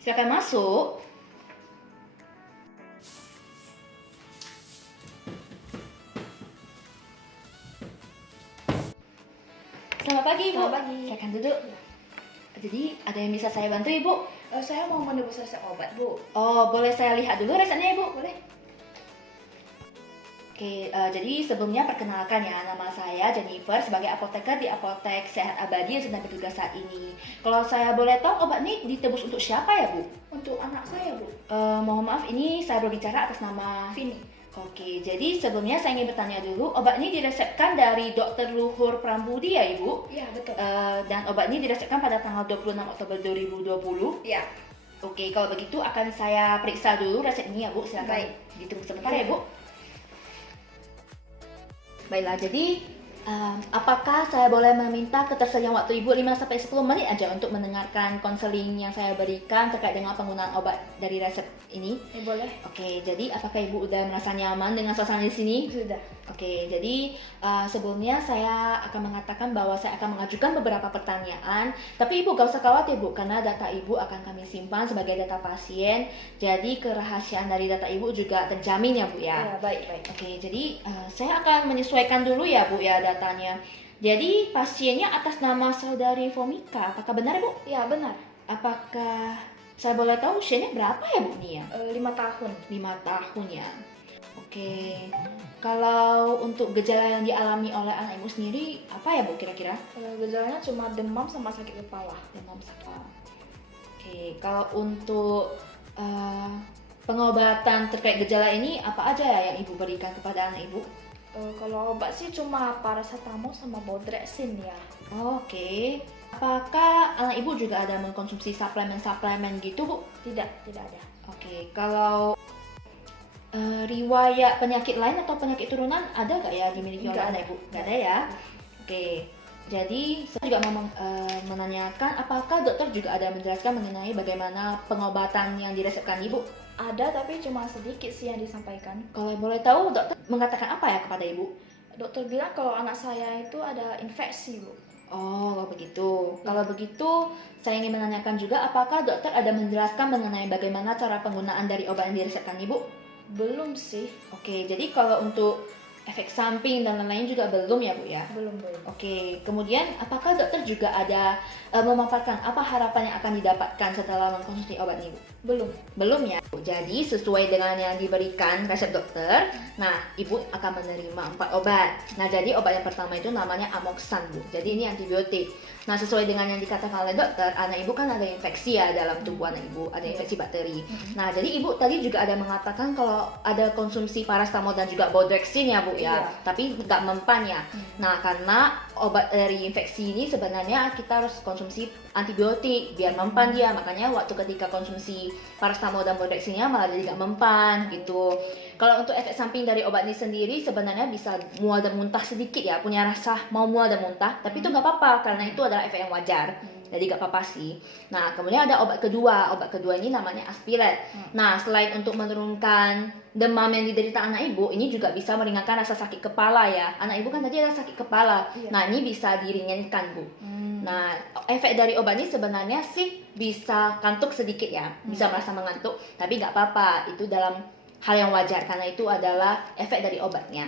Silakan masuk. Selamat pagi, Ibu. Selamat pagi. Silakan duduk. Jadi, ada yang bisa saya bantu, Ibu? Saya mau menebus resep obat, Bu. Oh, boleh saya lihat dulu resepnya, Ibu? Boleh? Oke, jadi sebelumnya perkenalkan ya, nama saya Jennifer sebagai apoteker di Apotek Sehat Abadi yang sedang bertugas saat ini. Kalau saya boleh tahu, obat ini ditebus untuk siapa ya, Bu? Untuk anak saya, Bu. Mohon maaf, ini saya berbicara atas nama Vini. Oke, jadi sebelumnya saya ingin bertanya dulu, obat ini diresepkan dari Dr. Luhur Prambudi ya, Ibu? Iya, betul. Dan obat ini diresepkan pada tanggal 26 Oktober 2020. Iya. Oke, kalau begitu akan saya periksa dulu resep ini ya, Bu. Silakan Baik. ditunggu sebentar ya, Bu. Baiklah, jadi apakah saya boleh meminta ketersediaan waktu Ibu 5-10 menit aja untuk mendengarkan konseling yang saya berikan terkait dengan penggunaan obat dari resep ini? Boleh. Oke, jadi apakah Ibu udah merasa nyaman dengan suasana di sini? Sudah. Oke, jadi sebelumnya saya akan mengatakan bahwa saya akan mengajukan beberapa pertanyaan. Tapi Ibu gak usah khawatir, Bu, karena data Ibu akan kami simpan sebagai data pasien. Jadi kerahasiaan dari data Ibu juga terjamin ya, Bu ya. Iya, baik. Oke, jadi saya akan menyesuaikan dulu ya, Bu ya, datanya. Jadi pasiennya atas nama saudari Vomika, apakah benar, Bu? Iya, benar. Apakah saya boleh tahu usianya berapa ya, Bu nih ya? 5 tahun. 5 tahun ya. Oke. Kalau untuk gejala yang dialami oleh anak Ibu sendiri apa ya, Bu, kira-kira? Gejalanya cuma demam sama sakit kepala. Demam sakit. Oke, kalau untuk pengobatan terkait gejala ini apa aja ya yang Ibu berikan kepada anak Ibu? Kalau obat sih cuma paracetamol sama Bodrexin ya. Oke. Apakah anak Ibu juga ada mengkonsumsi suplemen-suplemen gitu, Bu? Tidak ada. Oke, kalau riwayat penyakit lain atau penyakit turunan ada nggak ya dimiliki oleh Nggak anak ada. Ibu? Nggak ada ya? Oke, jadi saya juga mau menanyakan apakah dokter juga ada menjelaskan mengenai bagaimana pengobatan yang diresepkan Ibu? Ada, tapi cuma sedikit sih yang disampaikan. Kalau boleh tahu, dokter mengatakan apa ya kepada Ibu? Dokter bilang kalau anak saya itu ada infeksi, Bu. Oh, kalau begitu. Kalau begitu, saya ingin menanyakan juga apakah dokter ada menjelaskan mengenai bagaimana cara penggunaan dari obat yang diresepkan Ibu? Belum sih. Oke, jadi kalau untuk efek samping dan lain-lain juga belum ya, Bu ya? Belum. Oke, kemudian apakah dokter juga ada memaparkan apa harapan yang akan didapatkan setelah mengkonsumsi obat ini, Bu? Belum ya. Jadi sesuai dengan yang diberikan resep dokter, nah Ibu akan menerima 4 obat. Nah, jadi obat yang pertama itu namanya Amoxan, Bu. Jadi ini antibiotik. Nah, sesuai dengan yang dikatakan oleh dokter, anak Ibu kan ada infeksi ya dalam tubuh anak Ibu, ada infeksi bakteri. Nah, jadi Ibu tadi juga ada mengatakan kalau ada konsumsi paracetamol dan juga Bodrexin ya, Bu ya. Iya. Tapi nggak mempan ya. Nah, karena obat dari infeksi ini sebenarnya kita harus konsumsi antibiotik biar mempan dia. Makanya waktu ketika konsumsi paracetamol dan Bodrexinnya malah jadi nggak mempan gitu. Kalau untuk efek samping dari obat ini sendiri sebenarnya bisa mual dan muntah sedikit ya, punya rasa mau mual dan muntah, tapi itu nggak apa-apa karena itu adalah efek yang wajar. Jadi nggak apa-apa sih. Nah, kemudian ada obat kedua. Obat kedua ini namanya Aspiret. Nah, selain untuk menurunkan demam yang diderita anak Ibu, ini juga bisa meringankan rasa sakit kepala ya. Anak Ibu kan tadi ada sakit kepala. Iya. Nah, ini bisa diringankan, Bu. Nah, efek dari obat ini sebenarnya sih bisa kantuk sedikit ya, bisa merasa mengantuk, tapi nggak apa-apa, itu dalam hal yang wajar karena itu adalah efek dari obatnya.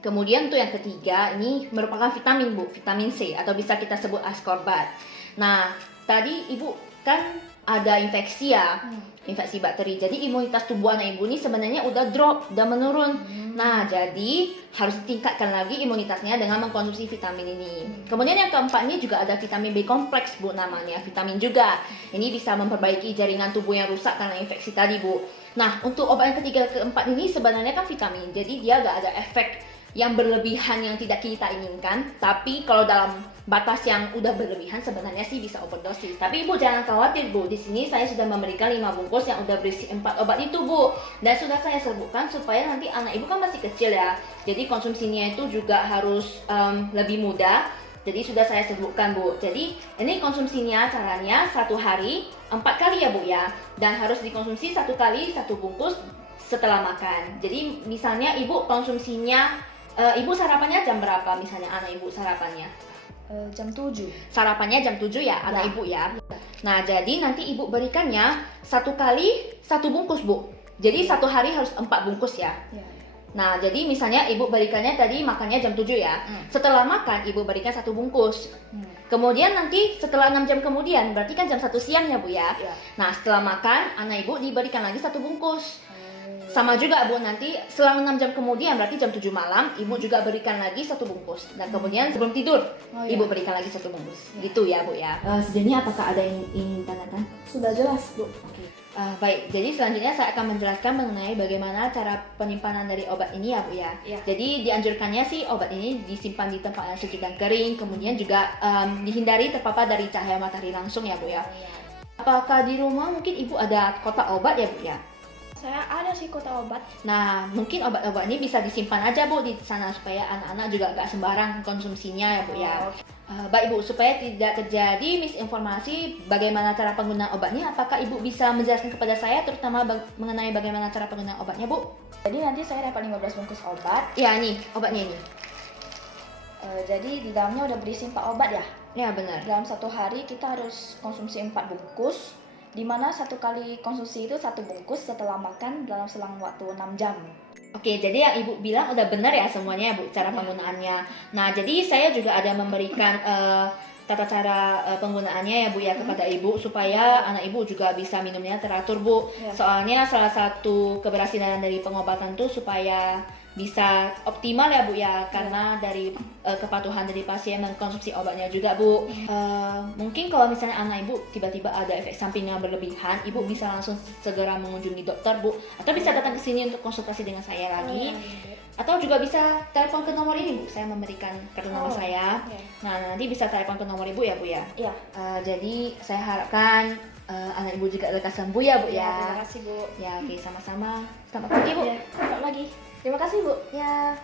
Kemudian untuk yang ketiga, ini merupakan vitamin, Bu, vitamin C atau bisa kita sebut ascorbat. Nah, tadi Ibu kan ada infeksi ya, infeksi bakteri. Jadi imunitas tubuh anak Ibu ini sebenarnya udah drop, udah menurun. Nah, jadi harus ditingkatkan lagi imunitasnya dengan mengkonsumsi vitamin ini. Kemudian yang keempat ini juga ada vitamin B kompleks, Bu, namanya vitamin juga. Ini bisa memperbaiki jaringan tubuh yang rusak karena infeksi tadi, Bu. Nah, untuk obat yang ketiga keempat ini sebenarnya kan vitamin. Jadi dia gak ada efek yang berlebihan yang tidak kita inginkan, tapi kalau dalam batas yang udah berlebihan sebenarnya sih bisa overdosis. Tapi Ibu jangan khawatir, Bu. Di sini saya sudah memberikan 5 bungkus yang udah berisi 4 obat itu, Bu. Dan sudah saya sebutkan supaya nanti anak Ibu kan masih kecil ya. Jadi konsumsinya itu juga harus lebih mudah. Jadi sudah saya sebutkan, Bu. Jadi ini konsumsinya caranya 1 hari 4 kali ya, Bu ya. Dan harus dikonsumsi 1 kali 1 bungkus setelah makan. Jadi misalnya Ibu konsumsinya Ibu sarapannya jam berapa misalnya anak Ibu sarapannya? Jam 7. Sarapannya jam 7 ya anak Ya. Ibu ya. Nah, jadi nanti ibu berikannya 1 kali 1 bungkus, Bu. Jadi 1 hari harus 4 bungkus ya. Ya. Nah, jadi misalnya ibu berikannya tadi makannya jam 7 ya. Setelah makan ibu berikan 1 bungkus. Kemudian nanti setelah 6 jam kemudian, berarti kan jam 1 siang ya Bu ya. Ya. Nah, setelah makan anak ibu diberikan lagi 1 bungkus. Sama juga Bu, nanti selang 6 jam kemudian, berarti jam 7 malam, ibu juga berikan lagi 1 bungkus. Dan kemudian sebelum tidur, ibu berikan lagi 1 bungkus. Gitu ya Bu ya. Sejauh ini apakah ada yang ingin tanyakan? Sudah jelas, Bu. Oke. Baik, jadi selanjutnya saya akan menjelaskan mengenai bagaimana cara penyimpanan dari obat ini ya Bu ya. Iya. Jadi dianjurkannya sih obat ini disimpan di tempat yang suci dan kering, kemudian juga dihindari terpapar dari cahaya matahari langsung ya Bu ya. Apakah di rumah mungkin ibu ada kotak obat ya Bu ya? Saya ada sih kotak obat. Nah, mungkin obat-obat ini bisa disimpan aja Bu di sana supaya anak-anak juga nggak sembarang konsumsinya ya Bu ya. Baik Bu, supaya tidak terjadi misinformasi bagaimana cara penggunaan obatnya, apakah Ibu bisa menjelaskan kepada saya terutama mengenai bagaimana cara penggunaan obatnya Bu? Jadi nanti saya dapat 15 bungkus obat. Ya, nih obatnya ini. Jadi di dalamnya udah berisi 4 obat ya. Ya, benar. Dalam 1 hari kita harus konsumsi 4 bungkus. Dimana 1 kali konsumsi itu 1 bungkus setelah makan dalam selang waktu 6 jam. Oke, jadi yang Ibu bilang udah benar ya semuanya ya Bu, cara penggunaannya. Nah, jadi saya juga ada memberikan tata cara penggunaannya ya Bu ya kepada Ibu supaya anak Ibu juga bisa minumnya teratur Bu. Ya. Soalnya salah satu keberhasilan dari pengobatan tuh supaya bisa optimal ya Bu ya, karena dari kepatuhan dari pasien mengkonsumsi obatnya juga Bu. Mungkin kalau misalnya anak Ibu tiba-tiba ada efek samping yang berlebihan, Ibu bisa langsung segera mengunjungi dokter Bu, atau bisa datang ke sini untuk konsultasi dengan saya lagi, atau juga bisa telepon ke nomor ini Bu. Saya memberikan kartu nama saya. Nah, nanti bisa telepon ke nomor Ibu ya Bu ya. Iya. Jadi saya harapkan anak Ibu juga lekas sembuh ya Bu ya. Terima kasih Bu. Ya, oke, sama-sama. Selamat pagi Bu. Ya, selamat pagi. Terima kasih Bu. Ya.